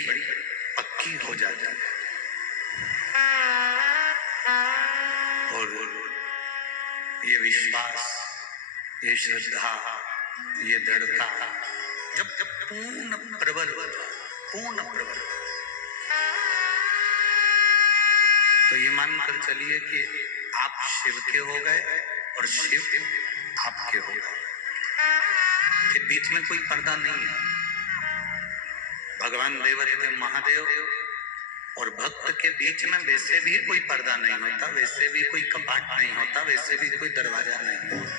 बड़ी पक्की हो जाती है और ये विश्वास, ये श्रद्धा, ये दृढ़ता जब जब पूर्ण प्रबल होता, पूर्ण प्रबल, तो ये मानकर चलिए कि आप शिव के हो गए और शिव आपके हो गए। फिर बीच में कोई पर्दा नहीं है। भगवान देवदेव महादेव और भक्त के बीच में वैसे भी कोई पर्दा नहीं होता, वैसे भी कोई कपाट नहीं होता, वैसे भी कोई दरवाजा नहीं होता,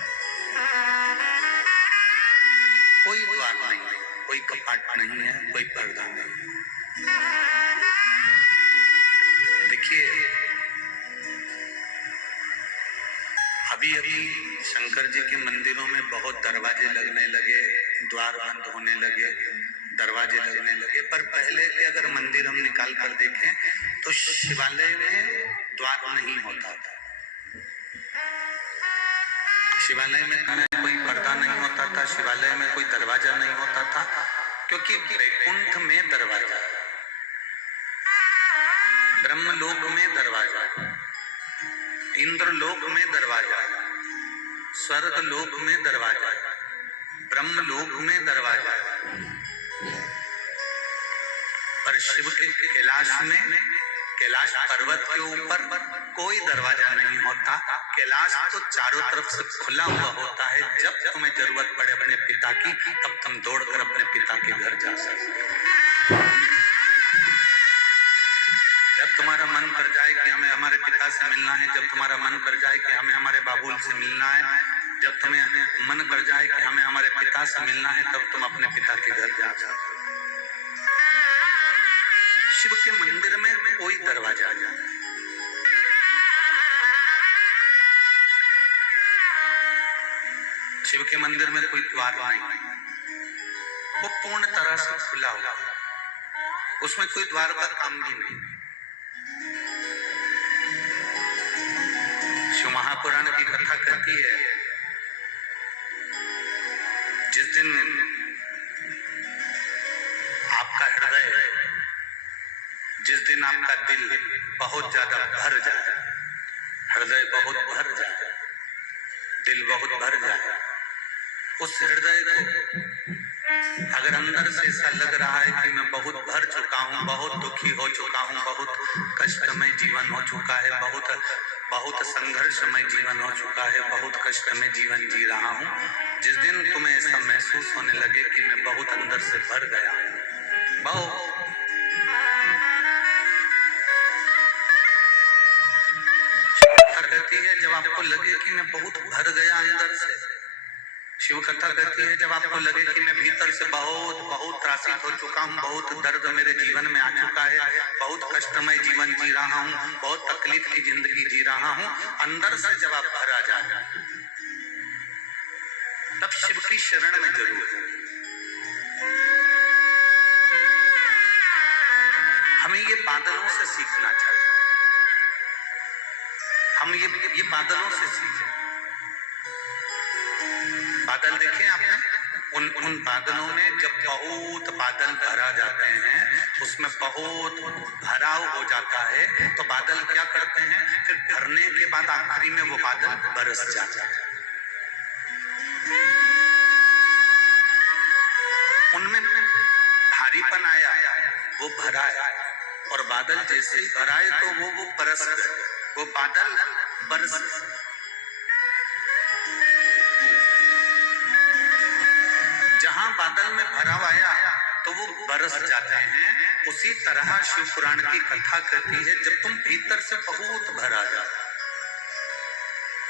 कोई द्वार नहीं है, कोई कपाट नहीं है, कोई पर्दा नहीं। देखिए, अभी अभी शंकर जी के मंदिरों में बहुत दरवाजे लगने लगे, द्वार बंद होने लगे, दरवाजे लगने लगे। पर पहले के अगर मंदिर हम निकाल कर देखें तो शिवालय में द्वार नहीं होता था, शिवालय में कोई पर्दा नहीं होता था, शिवालय में कोई दरवाजा नहीं होता था, क्योंकि वैकुंठ में दरवाजा, ब्रह्मलोक में दरवाजा, इंद्रलोक में दरवाजा, स्वर्ग लोक में दरवाजा, ब्रह्मलोक में दरवाजा, पर शिव के कैलाश में, कैलाश पर्वत के ऊपर कोई दरवाजा नहीं होता। कैलाश तो चारों तरफ से खुला हुआ होता है। जब तुम्हें जरूरत पड़े अपने पिता की, तब तुम दौड़कर अपने पिता के घर जा सकते। जब तुम्हारा मन कर जाए कि हमें हमारे पिता से मिलना है, जब तुम्हारा मन कर जाए कि हमें हमारे बाबुल से मिलना है, जब तुम्हें मन कर जाए कि हमें हमारे पिता से मिलना है, तब तुम अपने पिता के घर जा सकते। शिव के मंदिर में कोई दरवाजा आ जाता है, शिव के मंदिर में कोई द्वार नहीं, वो पूर्ण तरह से खुला हुआ, उसमें कोई द्वार का काम भी नहीं। शिव महापुराण की कथा कहती है, जिस दिन आपका हृदय, जिस दिन आपका दिल बहुत ज्यादा भर जाए, हृदय बहुत भर जाए, दिल बहुत भर जाए, उस हृदय को अगर अंदर से ऐसा लग रहा है कि मैं बहुत भर चुका हूँ, बहुत दुखी हो चुका हूँ, बहुत कष्टमय जीवन हो चुका है, बहुत संघर्षमय जीवन हो चुका है, बहुत कष्टमय जीवन जी रहा हूँ, जिस दिन तुम्हें ऐसा महसूस होने लगे कि मैं बहुत अंदर से भर गया हूँ, बहुत कहती है, जब आपको लगे कि मैं बहुत भर गया अंदर से, शिव कथा कहती है, जब आपको लगे कि मैं भीतर से बहुत त्रासित हो चुका हूँ, बहुत दर्द मेरे जीवन में आ चुका है, बहुत कष्टमय जीवन जी रहा हूँ, बहुत तकलीफ की जिंदगी जी रहा हूँ, अंदर से जब आप भर आ जाए, तब शिव की शरण में जरूर है। हमें ये बादलों से सीखना चाहिए, हम ये बादलों से सीखें। बादल देखे आपने, उन बादलों में जब बहुत बादल भरा जाते हैं, उसमें बहुत भराव हो जाता है, तो बादल क्या करते हैं, फिर भरने के बाद आखिरी में वो बादल बरस जाता है। उनमें भारीपन आया, वो भरा है, और बादल जैसे ही भराए तो वो बरस गए, वो बादल बरस गए। जहां बादल में भराव आया तो वो बरस जाते हैं। उसी तरह शिव पुराण की कथा कहती है, जब तुम भीतर से बहुत भरा जाए,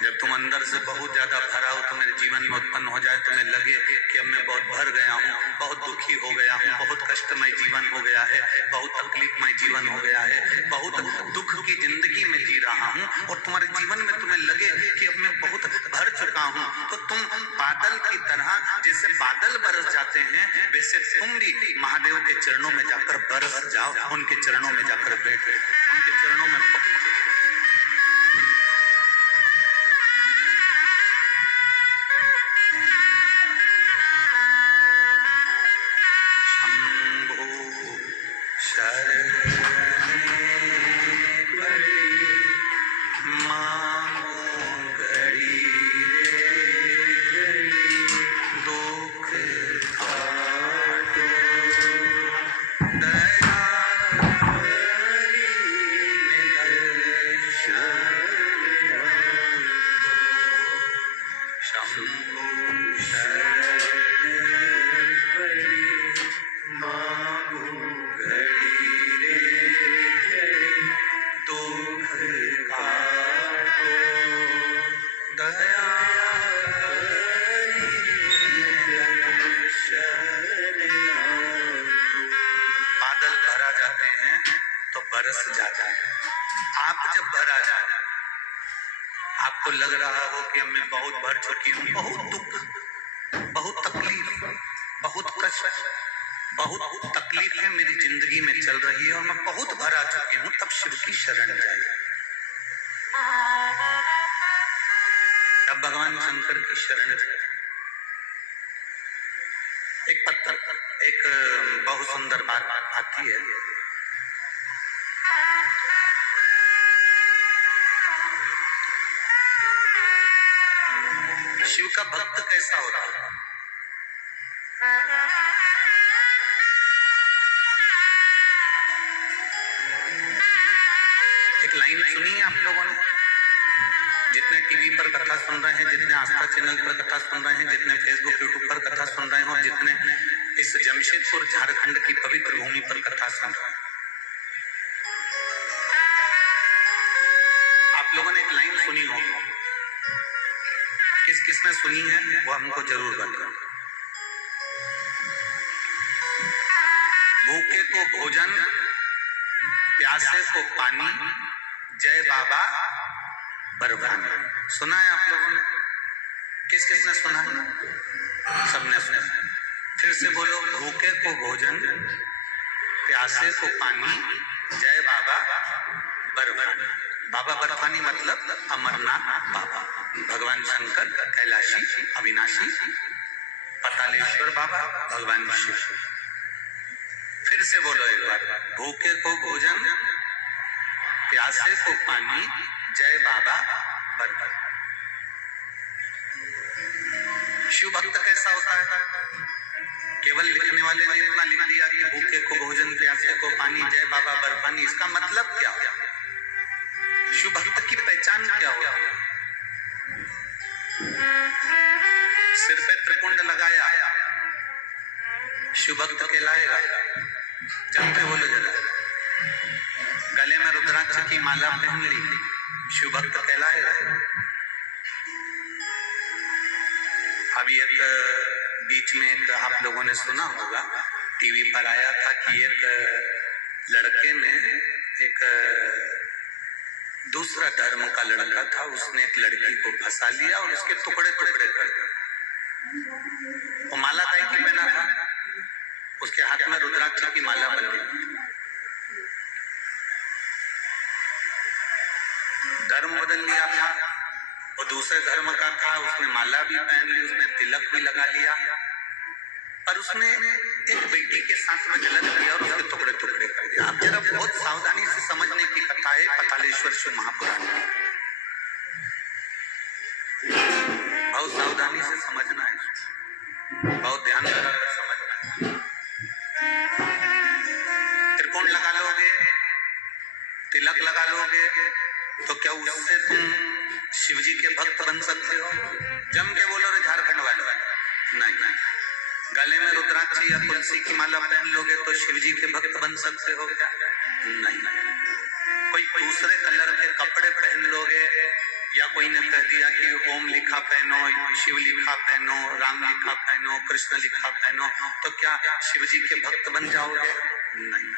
जब तुम अंदर से बहुत ज्यादा भरा हो, तुम्हारे जीवन में उत्पन्न हो जाए, तुम्हें लगे कि अब मैं बहुत भर गया हूँ, बहुत दुखी हो गया हूँ, बहुत कष्टमय जीवन हो गया है, बहुत तकलीफमय जीवन हो गया है, बहुत दुख की जिंदगी में जी रहा हूँ, और तुम्हारे जीवन में तुम्हें लगे कि अब मैं बहुत भर चुका हूँ, तो तुम बादल की तरह, जैसे बादल बरस जाते हैं, वैसे तुम भी महादेव के चरणों में जाकर बरस जाओ, उनके चरणों में जाकर बैठो, उनके चरणों में शरण पड़ी मांगो घड़ी दुख काटो दया शंभो शरण पड़ी मांगो घड़ी दुख काटो दया बादल भरा जाते हैं तो बरस जाता है। आप जब भरा जाए, आपको लग रहा हो कि मैं बहुत भर चुकी हूँ, बहुत दुख, बहुत तकलीफ, बहुत कष्ट, बहुत तकलीफें मेरी जिंदगी में चल रही है और मैं बहुत भरा चुकी हूँ, तब शिव की शरण जाइए, तब भगवान शंकर की शरण जाइए। एक पत्थर, एक बहुत सुंदर बात आती है। शिव का भक्त कैसा होता है? एक लाइन सुनी है आप लोगों ने? जितने टीवी पर कथा सुन रहे हैं, जितने आस्था चैनल पर कथा सुन रहे हैं, जितने फेसबुक यूट्यूब पर कथा सुन रहे हैं और जितने इस जमशेदपुर झारखंड की पवित्र भूमि पर कथा सुन रहे हैं, आप लोगों ने एक लाइन सुनी होगी। किस किस ने सुनी है वो हमको जरूर बताओ। भूखे को भोजन, प्यासे को पानी, जय बाबा बरवानी। सुना है आप लोगों ने? किस किस ने सुना है? सबने सुना। फिर से बोलो, भूखे को भोजन, प्यासे को पानी, जय बाबा बरवानी। बाबा बर्फानी मतलब अमरनाथ बाबा, भगवान शंकर कैलाशी अविनाशी, पतालेश्वर बाबा भगवान शिव। फिर से बोलो एक बार, भूखे को भोजन, प्यासे को पानी, जय बाबा बरवानी। शिव भक्त कैसा होता है? केवल लिखने वाले ने इतना लिख दिया कि भूखे को भोजन, प्यासे को पानी, जय बाबा बर्फानी, इसका मतलब क्या? शिव भक्त की पहचान क्या होती है? सिर पे त्रिपुंड लगाया, शिव भक्त कहलाएगा? जम पे बोलो जरा। गले में रुद्राक्ष की माला पहन ली, शिव भक्त कहलाएगा? अभी एक बीच में एक आप लोगों ने सुना होगा, टीवी पर आया था कि एक लड़के ने, एक दूसरा धर्म का लड़का था, उसने एक लड़की को फंसा लिया और उसके टुकड़े टुकड़े कर दिए। वो माला काहे की पहना था? उसके हाथ में रुद्राक्ष की माला बंधी। धर्म बदल लिया था, वो दूसरे धर्म का था, उसने माला भी पहन ली, उसने तिलक भी लगा लिया, पर उसने एक बेटी के साथ में गलत किया और उसके टुकड़े टुकड़े कर दिया। आप जरा बहुत सावधानी से समझने की कथा है, पतालेश्वर शिव महापुराण में, बहुत सावधानी से समझना है, बहुत ध्यान लगा कर समझना है। त्रिकोण लगा लोगे, तिलक लगा लोगे, तो क्या उससे तुम शिवजी के भक्त बन सकते हो? जम के बोलो रे झारखंड वाले, नहीं नहीं। गले में रुद्राक्ष या तुलसी की माला पहन लोगे तो शिवजी के भक्त बन सकते हो क्या? नहीं। कोई दूसरे कलर के कपड़े पहन लोगे, या कोई ने कह दिया कि ओम लिखा पहनो, शिव लिखा पहनो, राम लिखा पहनो, कृष्ण लिखा पहनो, तो क्या शिवजी के भक्त बन जाओगे? नहीं।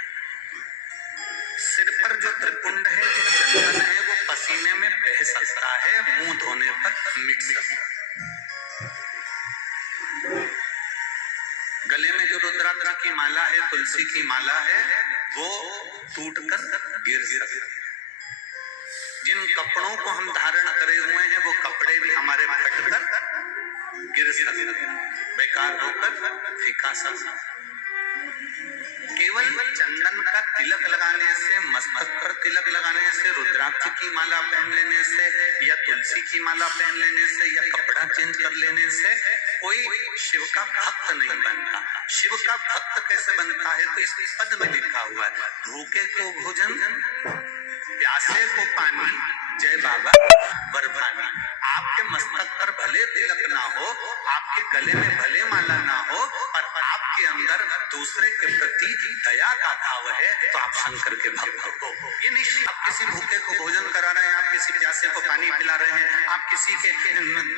सिर पर जो त्रिपुंड है, जो चंदन है, वो पसीने में बह सकता है, मुंह धोने पर मिट सकता है। गले में जो रुद्राक्ष की माला है, तुलसी की माला है, वो टूटकर गिर सकती है। जिन कपड़ों को हम धारण करे हुए हैं, वो कपड़े भी हमारे फटकर गिर सकते हैं, बेकार होकर फीका सा। केवल चंदन का तिलक लगाने से, मस्तक पर तिलक लगाने से, रुद्राक्ष की माला पहन लेने से, या तुलसी की माला पहन लेने से, या कपड़ा चेंज कर लेने से कोई शिव का भक्त नहीं बनता। शिव का भक्त कैसे बनता है? तो इस पद में लिखा हुआ है, भूखे को भोजन, प्यासे को पानी, जय बाबा बरभानी। आपके मस्तक पर भले तिलक ना हो, आपके गले में भले माला ना हो, पर आपके अंदर दूसरे के प्रति दया का भाव है, तो आप शंकर के भक्त हो। ये नहीं आप किसी भूखे को भोजन करा रहे हैं, आप किसी प्यासे को पानी पिला रहे हैं, आप किसी के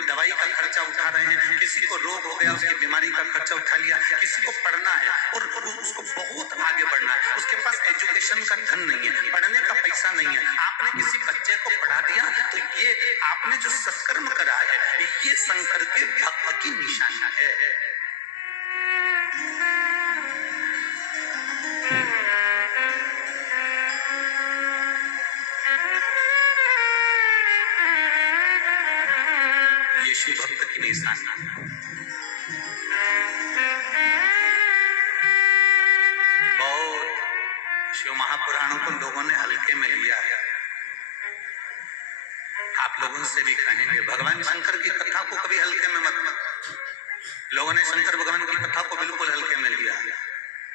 दवाई का खर्चा उठा रहे हैं, किसी को रोग हो गया उसकी बीमारी का खर्चा उठा लिया, किसी को पढ़ना है और उसको बहुत आगे बढ़ना है, उसके पास एजुकेशन का धन नहीं है, पढ़ने का पैसा नहीं है, आपने किसी बच्चे को पढ़ा दिया, तो ये आपने जो सत्कर्म करा है, ये शंकर के भक्त की निशानी है। ये शिव भक्त की निशानी। बहुत शिव महापुराणों को लोगों ने हल्के में लिया है। आप लोगों से भी कहेंगे, भगवान शंकर की कथा को कभी हल्के में मत। लोगों ने शंकर भगवान की कथा को बिल्कुल हल्के में लिया,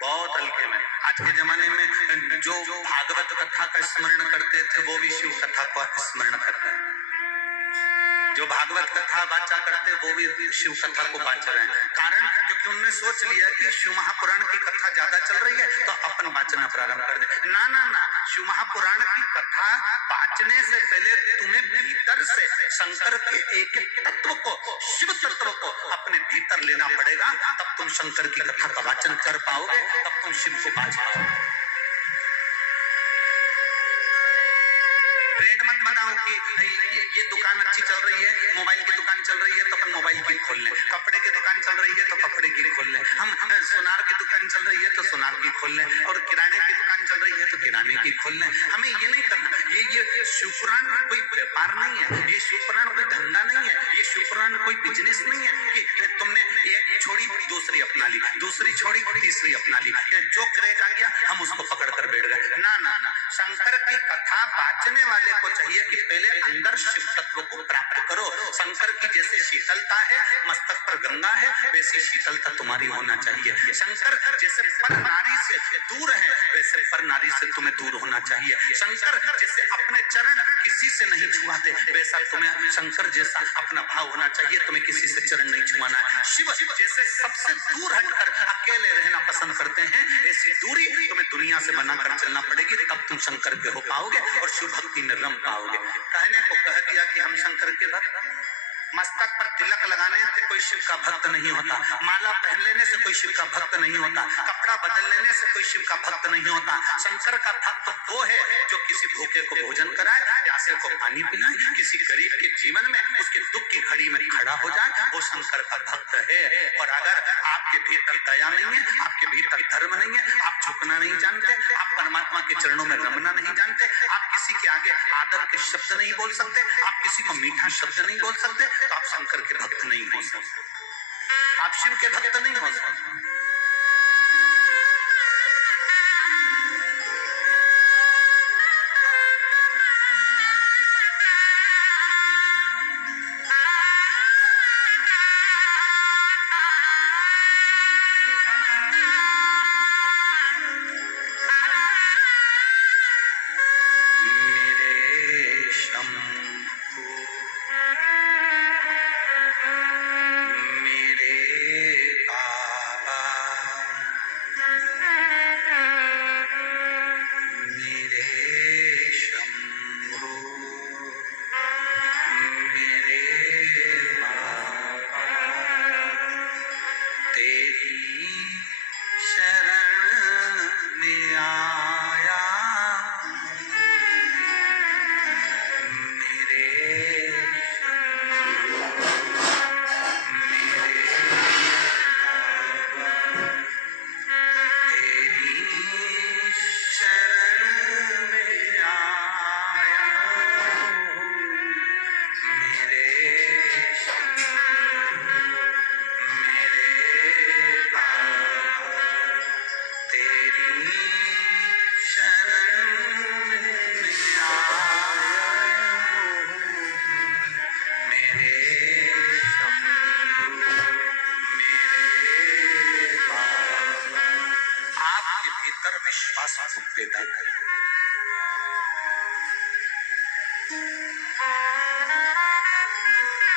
बहुत हल्के में। आज के जमाने में जो भागवत कथा का स्मरण करते थे, वो भी शिव कथा को स्मरण करते हैं। जो भागवत कथा वाचा करते, वो भी शिव कथा को वाच रहे हैं। कारण क्योंकि उन्होंने सोच लिया कि शिव महापुराण की कथा ज्यादा चल रही है, तो अपन वाचना प्रारंभ कर दे। ना ना ना, शिव महापुराण की कथा वाचने से पहले तुम्हें भीतर से शंकर के एक एक तत्व को, शिव तत्व को अपने भीतर लेना पड़ेगा, तब तुम शंकर की कथा का वाचन कर पाओगे, तब तुम शिव को पाच पाओगे। ट्रेंड मत बनाओ कि ये दुकान अच्छी चल रही है, मोबाइल की दुकान चल रही है तो अपन मोबाइल की खोल लें, कपड़े की दुकान चल रही है तो कपड़े की खोल लें, हम सुनार की दुकान चल रही है तो सुनार की खोल लें, और किराने की दुकान चल रही है तो किराने की खोल लें। हमें ये नहीं करना। ये शिवपुराण कोई व्यापार नहीं है, ये शिवपुराण कोई धंधा नहीं है, ये शिवपुराण कोई बिजनेस नहीं है कि तुमने एक छोड़ी दूसरी अपना ली, दूसरी छोड़ी तीसरी अपना ली, जो क्रेज आ गया हम उसको पकड़ कर बैठ गए। ना ना ना, शंकर की कथा बांचने वाले को चाहिए कि पहले अंदर शिव तत्व को प्राप्त करो। शंकर की जैसे शीतलता है, मस्तक पर गंगा है, वैसी शीतलता तुम्हारी होना चाहिए। शंकर जैसे पर नारी से दूर है, वैसे पर नारी से तुम्हें दूर होना चाहिए। शंकर जैसे अपने चरण किसी से नहीं छुआते, वैसा तुम्हें शंकर जैसा अपना भाव होना चाहिए, तुम्हें किसी से चरण नहीं छुआना है। शिव जैसे सबसे दूर हटकर अकेले रहना पसंद करते हैं, ऐसी दूरी तुम्हें दुनिया से बनाकर चलना पड़ेगी, तब तुम शंकर के हो पाओगे और शिव भक्ति में रम पाओगे। कहने को कह दिया कि हम शंकर के भक्त। मस्तक पर तिलक लगाने से कोई शिव का भक्त नहीं होता, माला पहन लेने से कोई शिव का भक्त नहीं होता, कपड़ा बदल लेने से कोई शिव का भक्त नहीं होता। शंकर का भक्त वो है जो किसी भूखे को भोजन कराए, प्यासे को पानी पिलाए, किसी गरीब के जीवन में उसके दुख की घड़ी में खड़ा हो जाए, वो शंकर का भक्त है। और अगर आपके भीतर दया नहीं है, आपके भीतर धर्म नहीं है, आप झुकना नहीं जानते, आप परमात्मा के चरणों में रमना नहीं जानते, आप किसी के आगे आदर के शब्द नहीं बोल सकते, आप किसी को मीठा शब्द नहीं बोल सकते, तो आप शंकर के भक्त नहीं हो सकते, आप शिव के भक्त नहीं हो सकते। मेरे बाबा पैदा कर।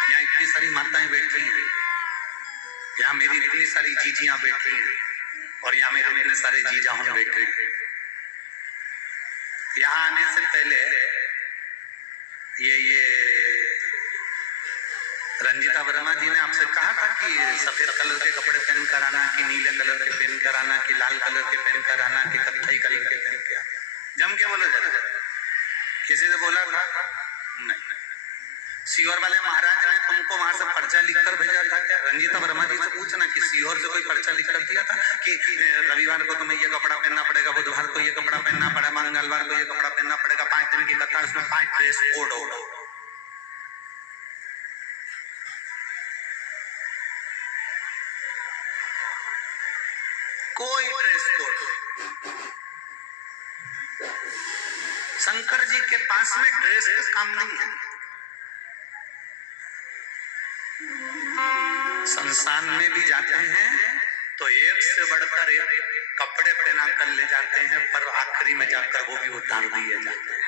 यहाँ इतनी सारी माताएं बैठी हैं, यहाँ मेरी इतनी सारी जीजियां बैठी हैं, और यहाँ मेरे इतने सारे जीजा हम बैठे हैं। यहाँ आने से पहले ये रंजिता वर्मा जी ने आपसे कहा था कि सफेद कलर के कपड़े पहन कर आना, कि नीले कलर के पहन कर आना, कि लाल कलर के पहन कर आना, कि कत्थई कलर के पहन के आना। जम के बोलो जरा, किसी ने बोला था? नहीं। सीहोर वाले महाराज ने तुमको वहां से पर्चा लिखकर भेजा था क्या? रंजिता वर्मा जी से पूछना कि सीहोर से कोई पर्चा लिखकर दिया था कि रविवार को तुम्हें ये कपड़ा पहनना पड़ेगा, बुधवार को ये कपड़ा पहनना पड़ेगा, मंगलवार को ये कपड़ा पहनना पड़ेगा, 5 दिन की कथा, उसमें 5 ड्रेस कोड होगा। कोई ड्रेस कोड। शंकर जी के पास में ड्रेस का काम नहीं है। संस्थान में भी जाते हैं तो एक से बढ़कर एक कपड़े पहना कर ले जाते हैं, पर आखिरी में जाकर वो भी उतार दिए जाते हैं।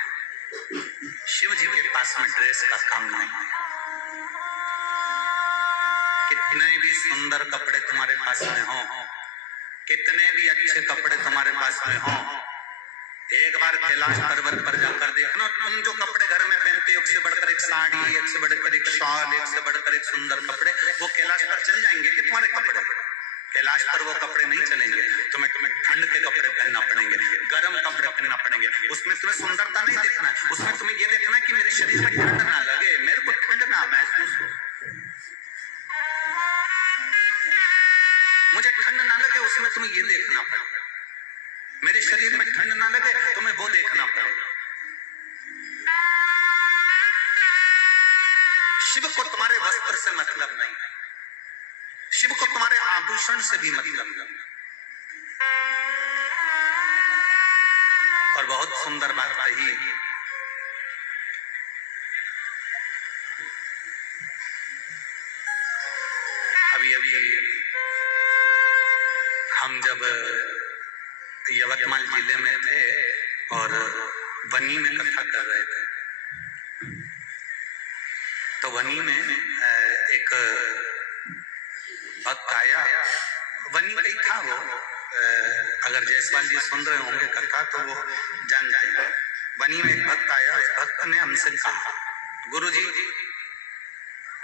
शिव जी के पास में ड्रेस का काम नहीं है। कितने भी सुंदर कपड़े तुम्हारे पास में हो, कितने भी अच्छे कपड़े तुम्हारे पास में हो, एक बार कैलाश पर्वत पर जाकर देखना, तुम जो कपड़े घर में पहनते हो, एक से बढ़कर एक साड़ी, एक से बढ़कर एक शॉल, एक से बढ़कर एक सुंदर कपड़े, वो कैलाश पर चल जाएंगे कि तुम्हारे कपड़े? कैलाश पर वो कपड़े नहीं चलेंगे। तुम्हें ठंड के कपड़े पहनना पड़ेंगे, गर्म कपड़े पहनना पड़ेंगे। उसमें तुम्हें सुंदरता नहीं देखना, उसमें तुम्हें ये देखना कि मेरे शरीर में ठंड ना लगे, मेरे को ठंड ना महसूस हो, मुझे ठंड ना लगे, उसमें तुम्हें ये देखना पड़ेगा। मेरे शरीर में ठंड ना लगे, तुम्हें वो देखना पड़ेगा। शिव को तुम्हारे वस्त्र से मतलब नहीं, शिव को तुम्हारे आभूषण से भी मतलब नहीं। और बहुत सुंदर बात कही, अभी हम जब यवतमाल जिले में थे और वनी में कथा कर रहे थे, तो वनी में एक भक्त आया, वनी का ही था वो, अगर जयसवाल जी सुन रहे होंगे कथा तो वो जानते हैं। वनी में एक भक्त आया, उस भक्त ने हमसे कहा, गुरुजी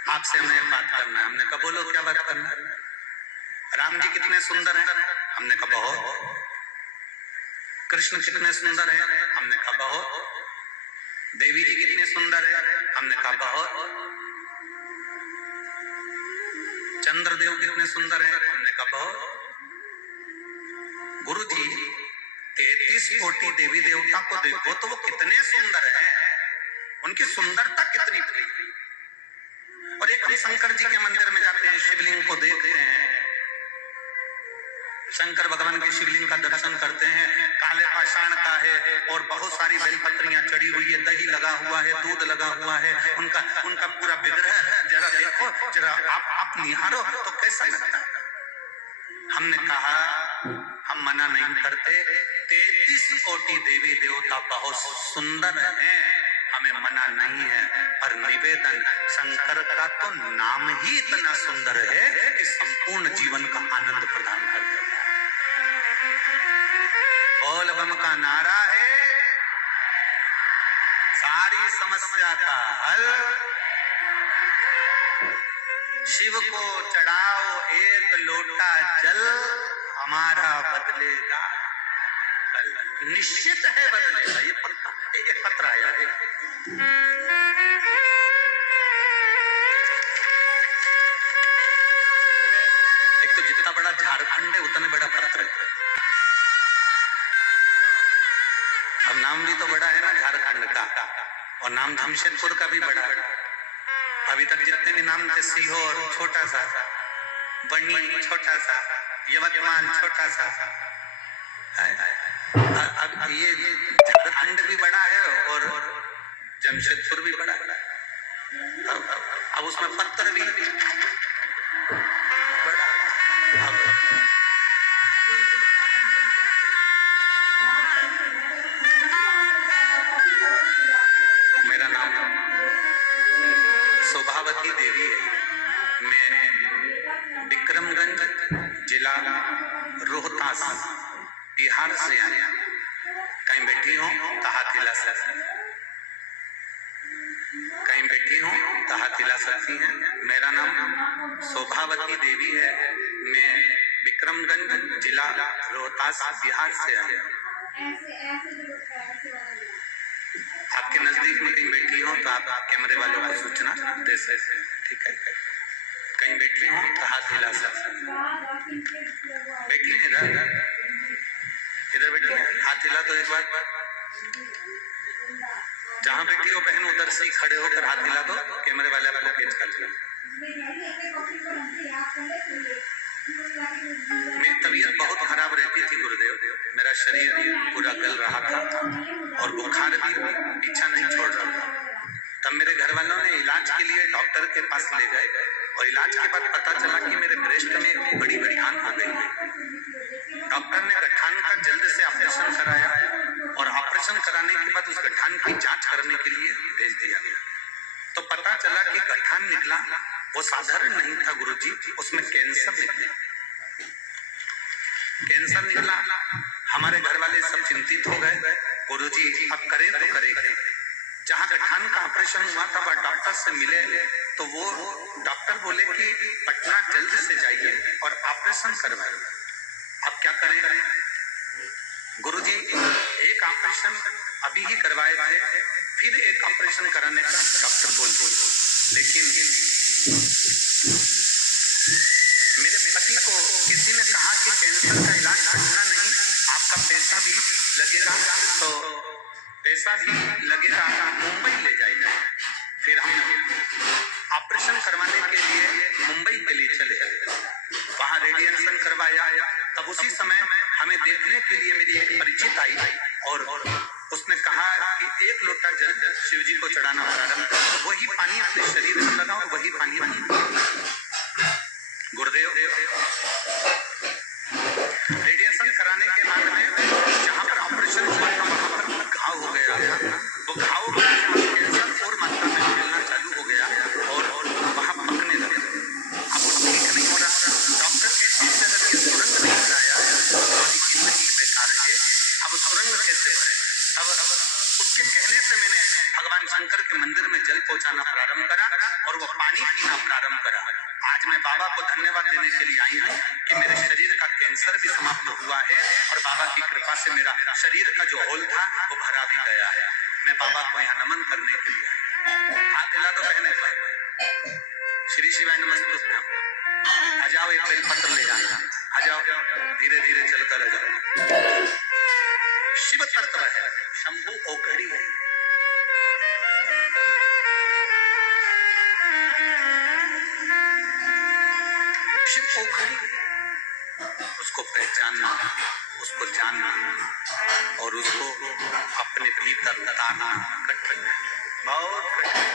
आपसे हमें बात करना है। हमने कहा बोलो क्या बात करना है? राम जी कितने सुंदर हैं? हमने कहा बहुत। कृष्ण कितने सुंदर हैं? हमने कहा बहुत। देवी जी कितनी सुंदर है? हमने कहा बहुत। चंद्रदेव कितने सुंदर है? हमने कहा बहुत। गुरु जी 33 कोटि देवी देवता को देखो तो वो कितने सुंदर हैं, उनकी सुंदरता कितनी बड़ी। और एक हम शंकर जी के मंदिर में जाते हैं, शिवलिंग को देखते हैं, शंकर भगवान के शिवलिंग का दर्शन करते हैं, काले पाषाण का है और बहुत सारी बेलपत्रियां चढ़ी हुई है, दही लगा हुआ है, दूध लगा हुआ है, उनका पूरा विग्रह जरा देखो, जरा आप निहारो तो कैसा लगता है। हमने कहा हम मना नहीं करते, 33 कोटि देवी देवता बहुत सुंदर हैं, हमें मना नहीं है, पर निवेदन शंकर का तो नाम ही इतना सुंदर है कि संपूर्ण जीवन का आनंद प्रदान कर देता है। बोल बम का नारा है, सारी समस्या का हल। शिव को चढ़ाओ एक लोटा जल, हमारा बदलेगा कल, निश्चित है बदलेगा। ये पक्का, एक पत्र आया है, एक तो जितना बड़ा झारखंड है उतने बड़ा पत्र है। अब नाम भी तो बड़ा है ना झारखंड का, और नाम जमशेदपुर का भी बड़ा है। अभी तक जितने भी नाम थे, सीहोर छोटा सा, बनी छोटा सा, यवतमाल छोटा सा, अब ये झारखंड भी बड़ा है और जमशेदपुर भी बड़ा है। अब उसमें पत्थर भी बड़ा। अब बैठी हो तो हाथ हिला सकती हैं, कहीं बैठी हो तो हाथ हिला सकती हैं। मेरा नाम शोभावती देवी है, मैं विक्रमगंज जिला रोहतास बिहार से आया हूँ। आपके नजदीक में कहीं बैठी हो तो आप कैमरे वालों को सूचना दे सकते हैं, ठीक है। कहीं बैठी हो तो हाथ हिला सकते हैं। बैठी है इधर बैठी है, हाथ हिला तो एक बार। जहां बैठी हो बहन उधर से खड़े होकर हाथ हिला दो, कैमरे वाले आपको कैच कर लेंगे। मेरी तबीयत बहुत खराब रहती थी गुरुदेव, मेरा शरीर पूरा गल रहा था और बुखार भी पीछा नहीं छोड़ रहा था। तब मेरे घर वालों ने इलाज के लिए डॉक्टर के पास ले गए और इलाज के बाद पता चला कि मेरे ब्रेस्ट में एक बड़ी गठान हो गई है। डॉक्टर ने गठान का जल्द से ऑपरेशन कराया और ऑपरेशन कराने के बाद उस गठान की जांच करने के लिए भेज दिया। तो पता चला कि गठान निकला वो साधारण नहीं था गुरुजी, उसमें कैंसर निकला। कैंसर निकला, हमारे घर वाले सब चिंतित हो गए, गुरुजी अब करें तो करें। जहां गठान का ऑपरेशन हुआ था वह डॉक्टर से मिले तो वो डॉक्टर बोले कि पटना जल्द से जाइए और ऑपरेशन करवाइए। अब क्या करें गुरुजी, एक ऑपरेशन अभी ही करवाए थे, फिर एक ऑपरेशन कराने का डॉक्टर बोल दिए, लेकिन मेरे पति को किसी ने कहा कि कैंसर का इलाज करना नहीं, आपका पैसा भी लगेगा, तो पैसा भी लगेगा, मुंबई ले जाइए। फिर हम ऑपरेशन करवाने के लिए मुंबई के लिए चले, वहां रेडिएशन करवाया। तब उसी समय हमें देखने के लिए मेरी एक परिचित आई और उसने कहा कि एक लोटा जल शिव जी को चढ़ाना प्रारंभ करो, वही पानी अपने शरीर में लगाओ, वही पानी गुरुदेव। रेडिएशन कराने के बाद में जहां पर ऑपरेशन हुआ था वहां पर घाव हो गया था, वो घाव कैंसर और मात्रा में फैलना चालू हो गया और वहां पकने लगे। अब वो ठीक नहीं हो रहा, डॉक्टर के अगर ये सुरंग नहीं बनाया तो हमारी जिंदगी बेकार है, अब सुरंग कैसे भरे। अब उसके कहने से मैंने भगवान शंकर के मंदिर में जल पहुंचाना प्रारंभ करा और वो पानी पीना प्रारंभ करा। आज मैं बाबा को धन्यवाद देने के लिए आई हूँ कि मेरे शरीर का कैंसर भी समाप्त हुआ है और बाबा की कृपा से मेरा शरीर का जो होल था वो भरा भी गया है। मैं बाबा को यहाँ नमन करने के लिए आई। हाथ हिला दो बहने को, श्री शिवाय नमस्ते। आ जाओ, एक बेलपत्र ले जाना, आ जाओ, धीरे धीरे चलकर आ जाओ। शिव तत्व है, शंभु ओघड़ी है। शिव ओघड़ी, उसको पहचानना, उसको जानना और उसको अपने भीतर उतारना कठिन है, बहुत कठिन।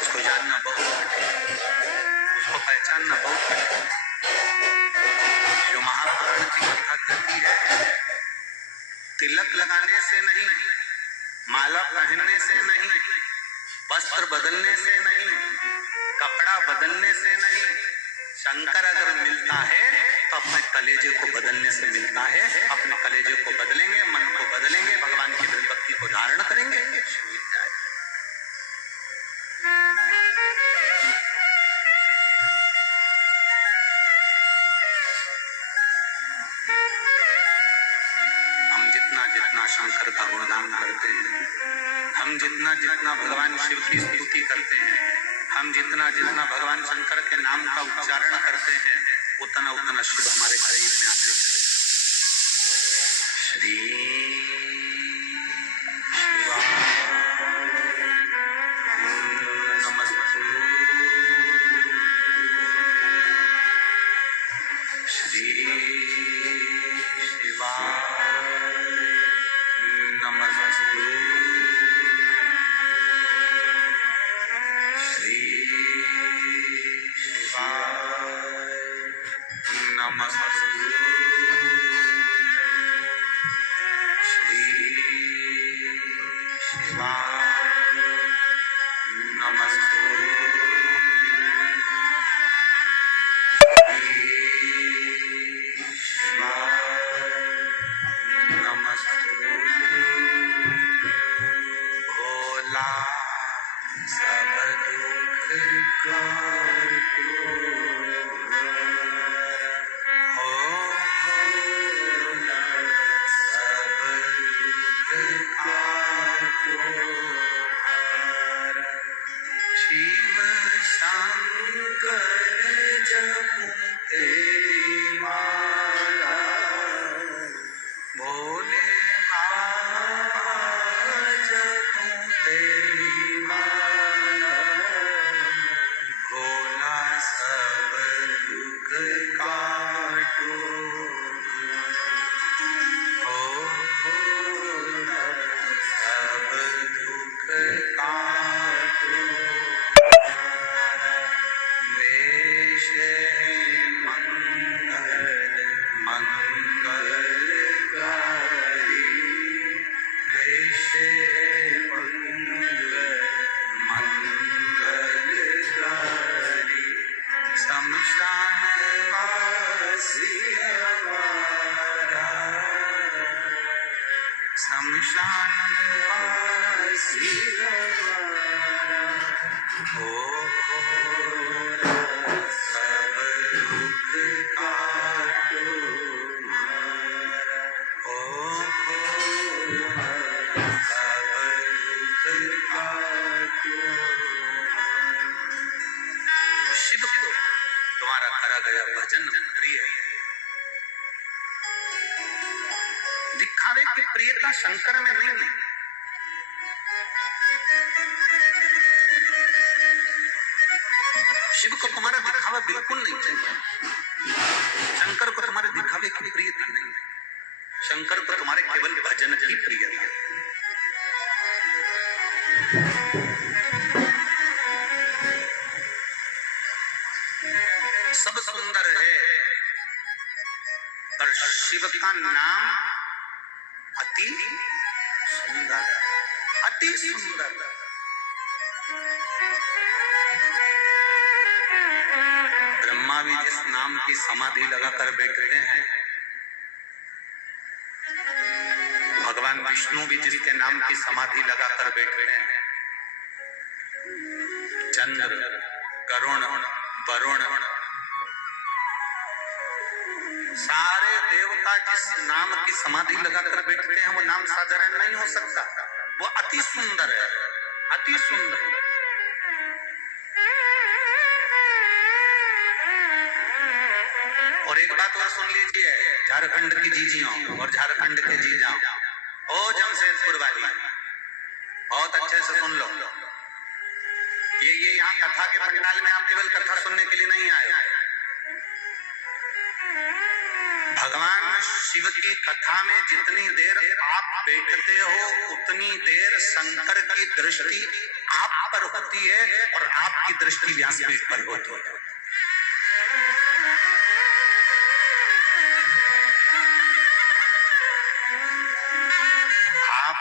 उसको जानना बहुत कठिन, उसको पहचानना बहुत कठिन। जो महापुराण की कथा कहती है, तिलक लगाने से नहीं, माला पहनने से नहीं, वस्त्र बदलने से नहीं, कपड़ा बदलने से नहीं, शंकर अगर मिलता है तो अपने कलेजे को बदलने से मिलता है। अपने कलेजे को बदलेंगे, मन को बदलेंगे, भगवान की भक्ति को धारण करेंगे, मिल जाएगा। हम जितना जितना शंकर का गुणगान करते हैं, हम जितना जितना भगवान शिव की स्तुति करते हैं, हम जितना जितना भगवान शंकर के नाम का उच्चारण करते हैं, उतना उतना शिव हमारे शरीर में आते चले। श्री नमस्ते, श्री शिवाय नमस्ते, श्री शिवाय नमस्ते, श्री शिवाय नमस्ते, निशान पासी हमारा, ओ सब दुख काटो मारा, ओ सब दुख काटो मारा। शिव को तुम्हारा करा गया भजन प्रिय है। दिखावे की प्रियता शंकर में नहीं है। शिव को तुम्हारा दिखावा बिल्कुल नहीं चाहिए। शंकर को तुम्हारे दिखावे की प्रियता नहीं है। शंकर को तुम्हारे केवल भजन की प्रियता है। सब सुंदर है पर शिव का नाम अति सुंदर, अति सुंदर। ब्रह्मा भी जिस नाम की समाधि लगाकर बैठते हैं, भगवान विष्णु भी जिसके नाम की समाधि लगाकर बैठते हैं, चंद्र, करुण, वरुण, सारे देवता जिस नाम की समाधि लगाकर बैठते हैं वो नाम साधारण नहीं हो सकता। वो अति सुंदर है, अति सुंदर। और एक बात और सुन लीजिए, झारखंड की जीजियों और झारखंड के जीजाओं, ओ जमशेदपुर वाली, बहुत अच्छे से सुन लो। ये यहाँ कथा के पंडाल में आप केवल कथा सुनने के लिए नहीं आए। भगवान शिव की कथा में जितनी देर आप बैठते हो उतनी देर शंकर की दृष्टि आप पर होती है और आपकी दृष्टि व्यासपीठ पर होती है। आप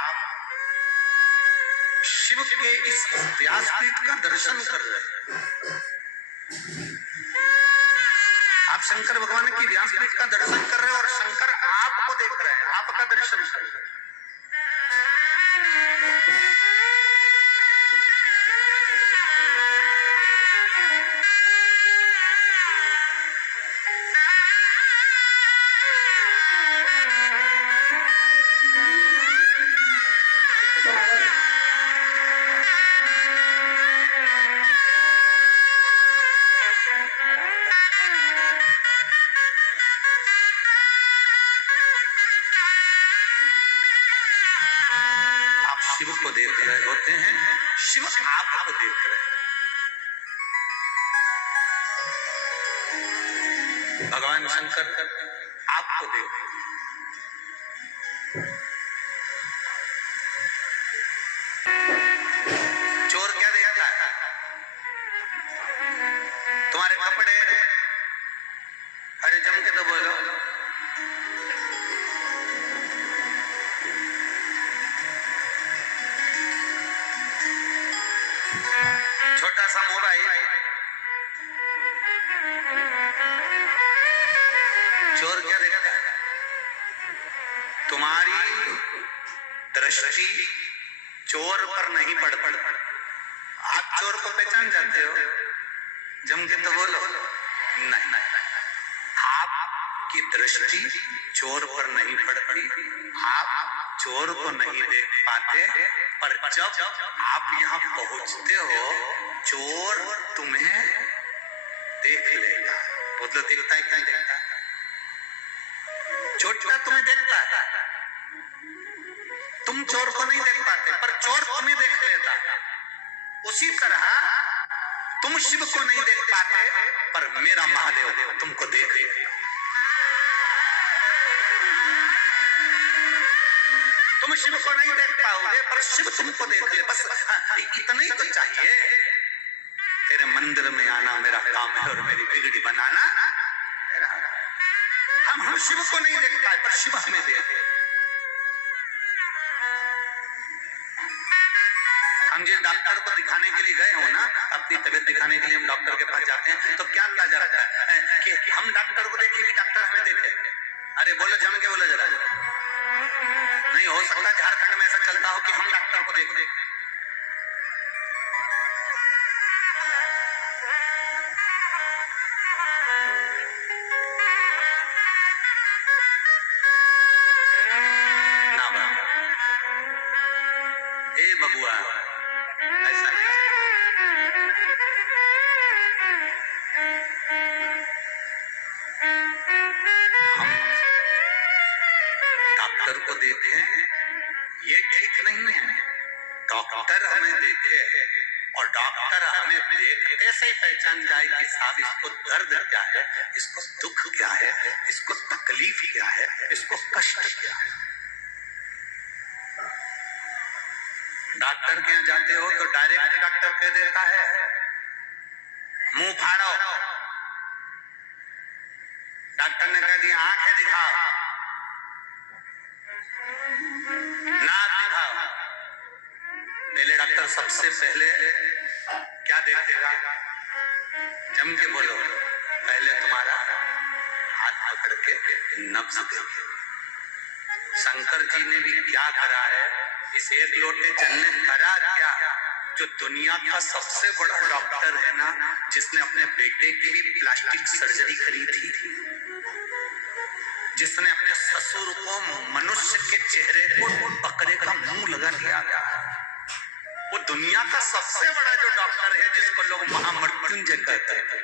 शिव के इस व्यासपीठ का दर्शन कर रहे हैं। आप शंकर भगवान की व्यासपीठ का दर्शन कर रहे हो और शंकर आपको देख रहे हैं, आपका दर्शन कर रहे हैं। शिव को देख रहे होते हैं, शिव आपको देख रहे हैं। भगवान शंकर आपको देख रहे हैं। चोर क्या देखता है? तुम्हारे कपड़े। अरे जम के तो बोलो। छोटा सा मोबाइल, चोर क्या देखता है? तुम्हारी दृष्टि चोर पर नहीं पड़। आप चोर को पहचान जाते हो? जम के तो बोलो। नहीं, आपकी दृष्टि चोर पर नहीं पड़ती, आप चोर को नहीं देख पाते, पर जब आप यहाँ पहुंचते हो चोर तुम्हें देख लेगा। बोलो देखता है क्या देखता है? छोटा तुम्हें देखता है, तुम चोर को नहीं देख पाते पर चोर तुम्हें देख लेता है। उसी तरह तुम शिव को नहीं देख पाते पर मेरा महादेव तुमको देख लेता। तुम शिव को नहीं देख पाओगे पर शिव तुमको देख ले। बस इतना ही तो चाहिए। तेरे मंदिर में आना मेरा काम है और मेरी बिगड़ी बनाना तेरा। हम शिव को नहीं देख पाए पर शिव हमें देख। हम जिस डॉक्टर को दिखाने के लिए गए हो ना, अपनी तबीयत दिखाने के लिए हम डॉक्टर के पास जाते हैं तो क्या अंदाजा रखा है कि हम डॉक्टर को देखें कि डॉक्टर हमें देखे? अरे बोलो जम के बोलो जरा। नहीं हो सकता झारखंड में लगता हो कि हम डॉक्टर को देख देख। ना बाबा, ए बबुआ, ऐसा नहीं। हम डॉक्टर को देखें ये ठीक नहीं है। डॉक्टर हमें देखे और डॉक्टर हमें देखते से ही पहचान जाए कि साहब इसको दर्द क्या है, इसको दुख क्या है, इसको तकलीफ क्या है, इसको कष्ट क्या है। डॉक्टर के यहाँ जाते हो तो डायरेक्ट डॉक्टर कह देता है मुंह फाड़ो। डॉक्टर ने कह दिया आंखें दिखाओ, नाक दिखाओ। पहले डॉक्टर सबसे पहले क्या देखेगा? जम के बोलो, पहले तुम्हारा हाथ पकड़ के नब्ज देखे। शंकर जी ने भी क्या करा है, इस एक लोटे जल ने करा क्या? जो दुनिया का सबसे बड़ा डॉक्टर है ना, जिसने अपने बेटे की भी प्लास्टिक सर्जरी करी थी, जिसने अपने ससुर को मनुष्य के चेहरे को बकरे का मुंह लगा दिया, वो दुनिया का सबसे बड़ा जो डॉक्टर है जिसको लोग महामृत्युंजय कहते हैं।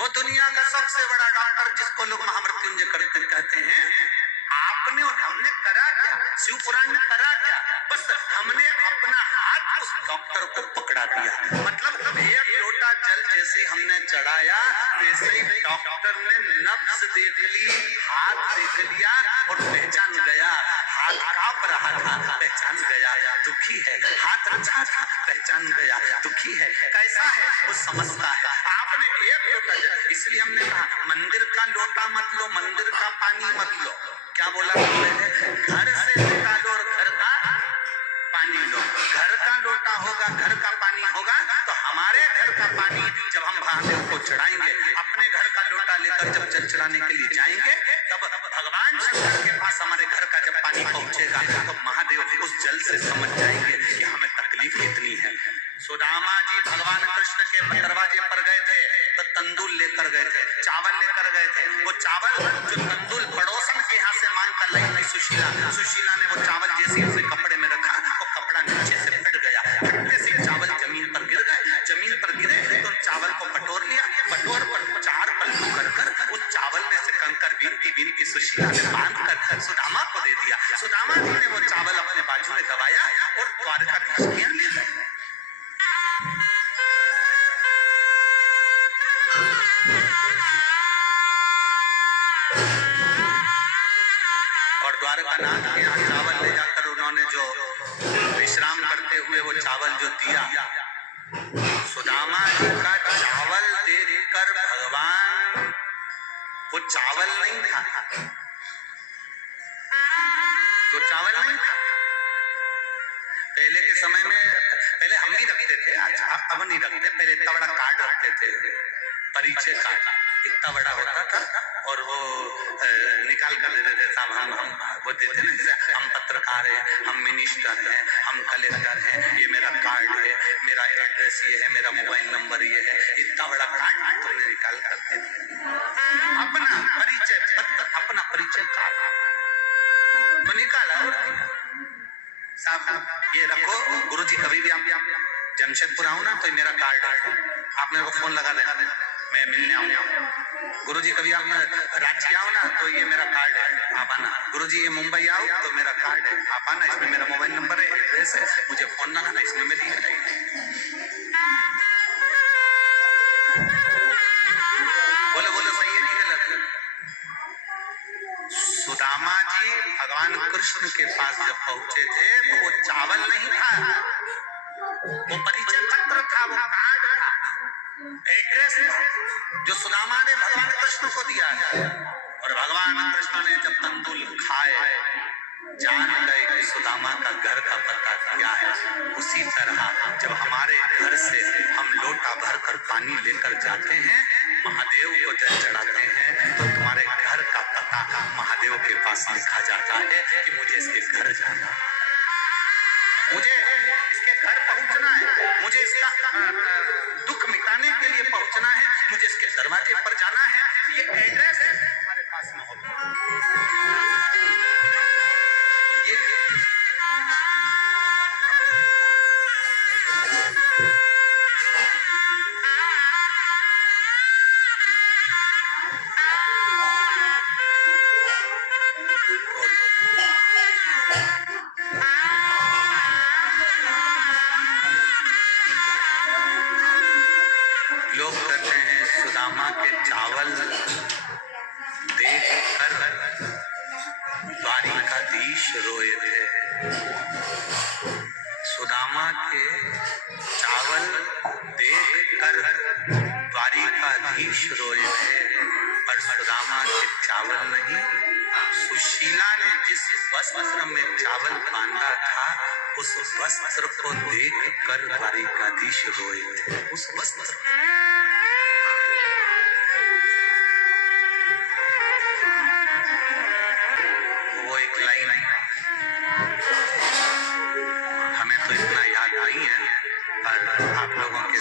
वो दुनिया का सबसे बड़ा डॉक्टर जिसको लोग महामृत्युंजय कहते हैं। आपने और हमने करा क्या? शिव पुराण ने करा क्या? बस हमने अपना हाथ उस डॉक्टर को पकड़ा दिया। मतलब एक लोटा जल जैसे हमने चढ़ाया, वैसे ही डॉक्टर ने नब्ज देख ली, हाथ देख लिया और पहचान गया। हाथ कांप रहा था, पहचान गया दुखी है। हाथ अच्छा था, पहचान गया दुखी है। कैसा है वो समझता है। आपने एक लोटा जल, इसलिए हमने कहा मंदिर का लोटा मत लो, मंदिर का पानी मत लो। क्या बोला हमने? घर से निकालो और घर का पानी लो। घर का लोटा होगा, घर का पानी होगा तो हमारे घर का पानी जब हम महादेव को चढ़ाएंगे, अपने घर का लोटा लेकर जब जल चढ़ाने के लिए जाएंगे, तब भगवान शंकर के पास हमारे घर का जब पानी पहुंचेगा तो महादेव उस जल से समझ जाएंगे कि हमें तकलीफ कितनी है। सुदामा जी भगवान कृष्ण के दरवाजे पर गए थे तो तंदूर लेकर गए थे, चावल लेकर गए थे। वो चावल जो तंदूर पड़ोसन के यहाँ से मांग कर लाई थी सुशीला ने वो चावल जैसे अपने कपड़े में रखा, वो कपड़ा नीचे से फट गया। फटने से चावल जमीन पर गिर गए। जमीन पर गिरे तो चावल को बटोर लिया, बटोर पर 4 पल्लू कर उस चावल में से कंकर बीनती सुशीला ने बांध कर सुदामा को दे दिया। सुदामा जी ने वो चावल अपने बाजू में दबाया और द्वारकाधीश के यहाँ ले गए। और द्वारकानाथ के यहाँ चावल ले जाकर उन्होंने जो विश्राम करते हुए वो चावल जो दिया, सुदामा जी का चावल देखकर भगवान, वो चावल नहीं था, तो चावल नहीं था। पहले के समय में, पहले हम भी रखते थे, अच्छा अब नहीं रखते। पहले इतना बड़ा कार्ड रखते थे, परिचय कार्ड इतना बड़ा होता था और वो निकाल कर देते थे साहब। हम वो देते ना, जैसे हम पत्रकार हैं, हम मिनिस्टर हैं, हम कलेक्टर हैं, ये मेरा कार्ड है, मेरा एड्रेस ये है, मेरा मोबाइल नंबर ये है। इतना बड़ा कार्ड तुमने निकाल कर दे अपना परिचय पत्र, अपना परिचय कार्ड तो निकाला और दिया। साहब ये रखो, गुरुजी कभी भी आप जमशेदपुर आओ ना तो मेरा कार्ड है, आप मेरे को फोन लगा देना, मैं मिलने आऊंगा। गुरुजी कभी आप रांची आओ ना तो ये मेरा कार्ड है, आप आना। गुरुजी ये मुंबई आओ तो मेरा कार्ड है, आप आना। इसमें मेरा मोबाइल नंबर है, एड्रेस है, मुझे फोन लगाना, इसमें मेरी बोलो सही है नहीं गलत? सुदामा जी भगवान कृष्ण के पास जब पहुंचे थे तो वो चावल नहीं था, वो परिचय पत्र था, वो कार्ड था, एड्रेस जो सुदामा ने भगवान कृष्ण को दिया है। और भगवान कृष्ण ने जब तंदूर खाए, जान गए कि सुदामा का घर का पता क्या है। उसी तरह जब हमारे घर से हम लोटा भर कर पानी लेकर जाते हैं, महादेव को जल चढ़ाते हैं, तो तुम्हारे घर का पता महादेव के पास लिखा जाता है कि मुझे इसके घर जाना है, मुझे इसके घर पहुंचना है, मुझे इसका दुख मिटाने के लिए पहुंचना है, मुझे इसके दरवाजे पर जाना है। ये एड्रेस है हमारे पास लोग कहते हैं सुदामा के चावल देख कर द्वारिकाधीश रोए थे। सुदामा के चावल देख कर द्वारिकाधीश रोए थे, पर सुदामा के चावल नहीं, सुशीला ने जिस वस्त्र में चावल बांधा था उस वस्त्र को देख कर द्वारिकाधीश रोए थे। उस वस्त्र वो एक लाइन हमें तो इतना याद नहीं है, पर आप लोगों के